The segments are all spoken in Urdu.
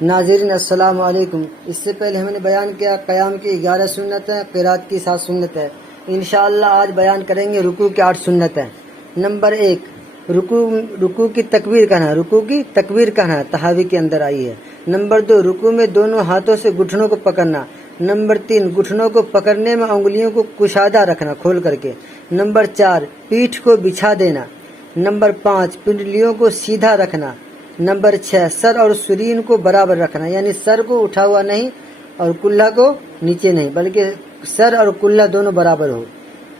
ناظرین السلام علیکم۔ اس سے پہلے ہم نے بیان کیا قیام کی 11 سنتیں، قرات کی 7 سنتیں۔ انشاءاللہ آج بیان کریں گے رکوع کی 8 سنتیں۔ نمبر 1 رکوع کی تکبیر کہنا، رکوع کی تکبیر کہنا تحاوی کے اندر آئی ہے۔ نمبر 2 رکوع میں دونوں ہاتھوں سے گھٹنوں کو پکڑنا۔ نمبر 3 گھٹنوں کو پکڑنے میں انگلیوں کو کشادہ رکھنا کھول کر کے۔ نمبر 4 پیٹھ کو بچھا دینا۔ نمبر 5 پنڈلیوں کو سیدھا رکھنا۔ نمبر 6 سر اور سرین کو برابر رکھنا، یعنی سر کو اٹھا ہوا نہیں اور کلہ کو نیچے نہیں، بلکہ سر اور کلہ دونوں برابر ہو۔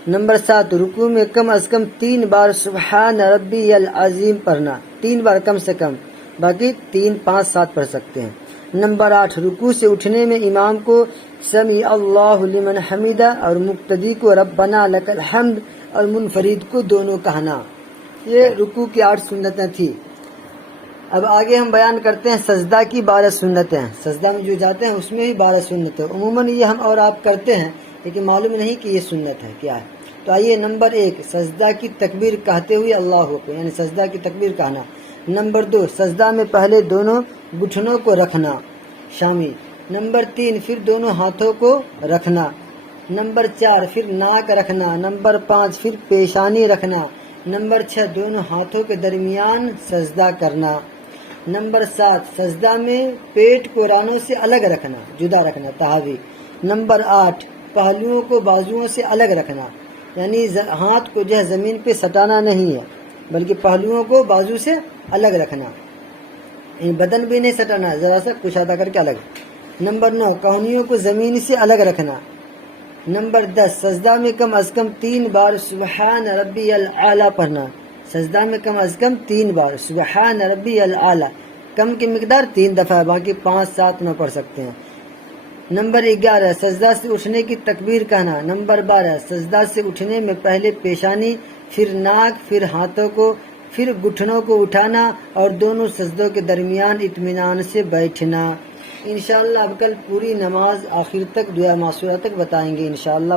نمبر 7 رکوع میں کم از کم 3 بار سبحان ربی العظیم پڑھنا، 3 بار کم سے کم، باقی 3، 5، 7 پڑھ سکتے ہیں۔ نمبر 8 رکوع سے اٹھنے میں امام کو سمیع اللہ لمن حمیدہ اور مقتدی کو ربنا لک الحمد اور منفرد کو دونوں کہنا۔ یہ رکوع کی 8 سنتیں تھی۔ اب آگے ہم بیان کرتے ہیں سجدہ کی 12 سنتیں۔ سجدہ میں جو جاتے ہیں اس میں بھی 12 سنتیں، عموماً یہ ہم اور آپ کرتے ہیں لیکن معلوم نہیں کہ یہ سنت ہے کیا ہے۔ تو آئیے نمبر 1 سجدہ کی تکبیر کہتے ہوئے اللہ اکبر، یعنی سجدہ کی تکبیر کہنا۔ نمبر 2 سجدہ میں پہلے دونوں گھٹنوں کو رکھنا شامل۔ نمبر 3 پھر دونوں ہاتھوں کو رکھنا۔ نمبر 4 پھر ناک رکھنا۔ نمبر 5 پھر پیشانی رکھنا۔ نمبر 6 دونوں ہاتھوں کے درمیان سجدہ کرنا۔ نمبر 7 سجدہ میں پیٹ کو رانوں سے الگ رکھنا، جدا رکھنا تہاوی۔ نمبر 8 پہلوؤں کو بازوؤں سے الگ رکھنا، یعنی ہاتھ کو جو ہے زمین پہ سٹانا نہیں ہے بلکہ پہلوؤں کو بازو سے الگ رکھنا، یعنی بدن بھی نہیں سٹانا، ذرا سا کشادہ کر کے الگ۔ نمبر 9 کہنیوں کو زمین سے الگ رکھنا۔ نمبر 10 سجدہ میں کم از کم 3 بار سبحان ربی العالی پڑھنا، سجدہ میں کم از کم 3 بار سبحان ربی العالی، کم کی مقدار 3 دفعہ، باقی 5، 7 میں پڑھ سکتے ہیں۔ نمبر 11 سجدہ سے اٹھنے کی تکبیر کہنا۔ نمبر 12 سجدہ سے اٹھنے میں پہلے پیشانی، پھر ناک، پھر ہاتھوں کو، پھر گھٹنوں کو اٹھانا اور دونوں سجدوں کے درمیان اطمینان سے بیٹھنا۔ انشاءاللہ اب کل پوری نماز آخر تک دعا معصورہ تک بتائیں گے انشاءاللہ۔